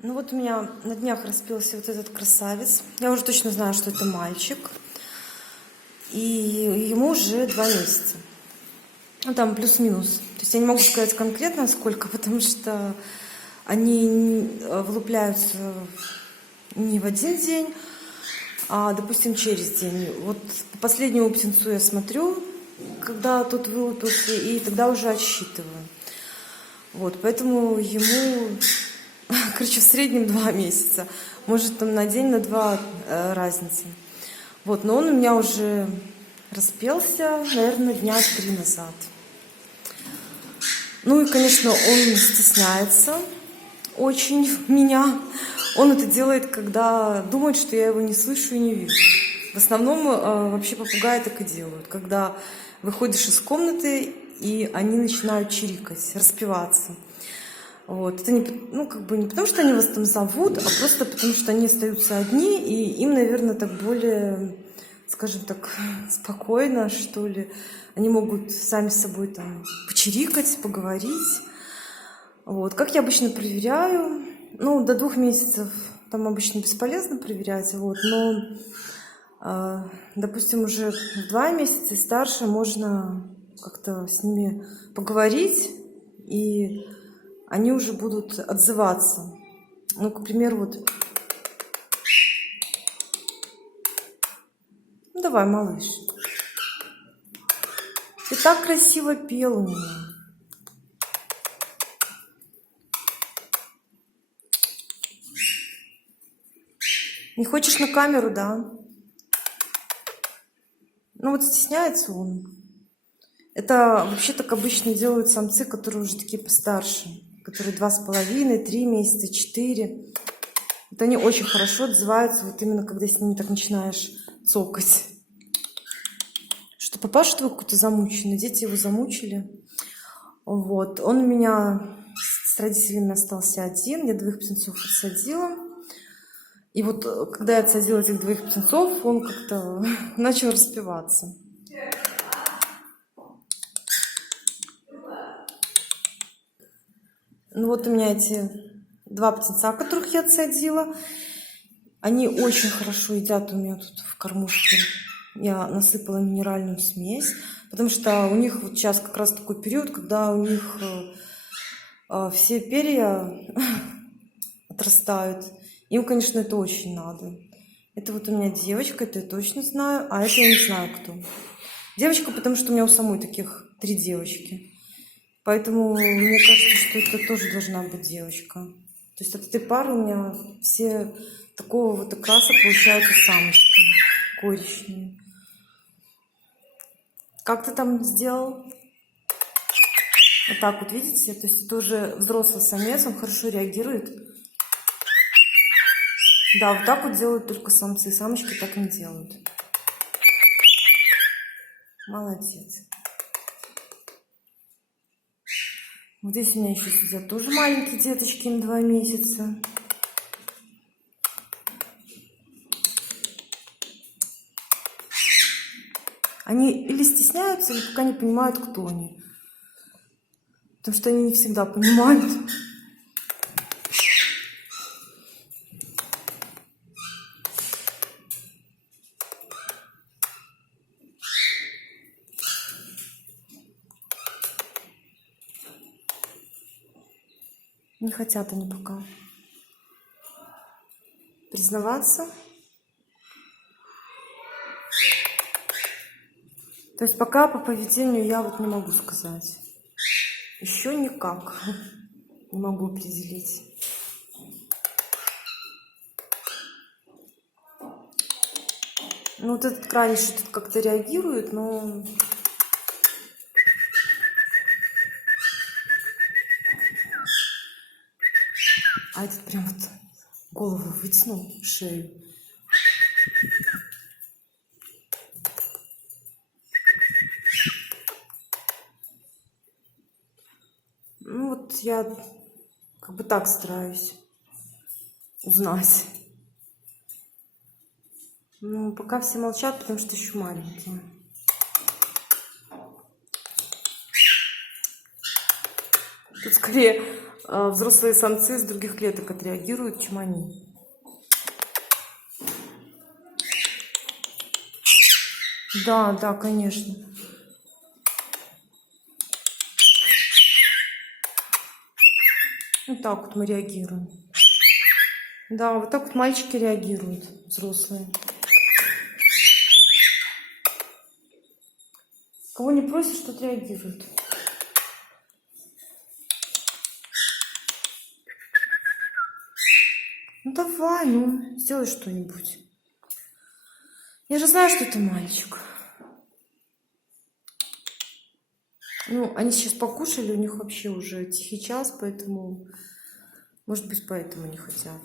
Ну вот у меня на днях распился вот этот красавец. Я уже точно знаю, что это мальчик. И ему уже 2 месяца. Ну там плюс-минус. То есть я не могу сказать конкретно сколько, потому что они вылупляются не в один день, а, допустим, через день. Вот по последнему птенцу я смотрю, когда тот вылупился, и тогда уже отсчитываю. Вот, поэтому ему, короче, в среднем 2 месяца. Может, там на день, на два разница. Вот, но он у меня уже распелся, наверное, дня 3 назад. Ну и, конечно, он стесняется очень меня. Он это делает, когда думает, что я его не слышу и не вижу. В основном вообще попугаи так и делают. Когда выходишь из комнаты, и они начинают чирикать, распеваться. Вот. Это не, ну, как бы не потому, что они вас там зовут, а просто потому, что они остаются одни, и им, наверное, так более, скажем так, спокойно, что ли. Они могут сами с собой там почирикать, поговорить. Вот. Как я обычно проверяю? Ну, до 2 месяцев там обычно бесполезно проверять, вот, но, допустим, уже в 2 месяца и старше можно как-то с ними поговорить, и они уже будут отзываться. Ну, к примеру, вот, ну, давай, малыш, ты так красиво пел у меня. Не хочешь на камеру, да? Ну, вот стесняется он. Это вообще так обычно делают самцы, которые уже такие постарше, которые 2,5–3 месяца, 4. Вот они очень хорошо отзываются, вот именно когда с ними так начинаешь цокать. Что папаша твой какой-то замученный, дети его замучили. Вот, он у меня с родителями остался один, я 2 птенцов отсадила. И вот когда я отсадила этих 2 птенцов, он как-то начал распеваться. Ну вот у меня эти 2 птенца, которых я отсадила. Они очень хорошо едят у меня тут в кормушке. Я насыпала минеральную смесь, потому что у них вот сейчас как раз такой период, когда у них все перья отрастают. Им, конечно, это очень надо. Это вот у меня девочка, это я точно знаю, а это я не знаю кто. Девочка, потому что у меня у самой таких 3 девочки. Поэтому мне кажется, что это тоже должна быть девочка. То есть от этой пары у меня все такого вот окраса получаются самочка, коричневые. Как ты там сделал? Вот так вот, видите? То есть это уже взрослый самец, он хорошо реагирует. Да, вот так вот делают только самцы, самочки так не делают. Молодец. Вот здесь у меня еще сидят тоже маленькие деточки, им 2 месяца. Они или стесняются, или пока не понимают, кто они. Потому что они не всегда понимают. Не хотят они пока признаваться. То есть пока по поведению я вот не могу сказать. Еще никак не могу определить. Ну вот этот краешек тут как-то реагирует, но... А этот прям вот голову вытянул, шею. Ну вот я как бы так стараюсь узнать. Ну, пока все молчат, потому что еще маленькие. Тут скорее взрослые самцы с других клеток отреагируют, чем они. Да, да, конечно. Вот так вот мы реагируем. Да, вот так вот мальчики реагируют, взрослые. Кого не просишь, тот реагирует. Ну давай, ну, сделай что-нибудь. Я же знаю, что ты мальчик. Ну, они сейчас покушали, у них вообще уже тихий час, поэтому, может быть, поэтому не хотят.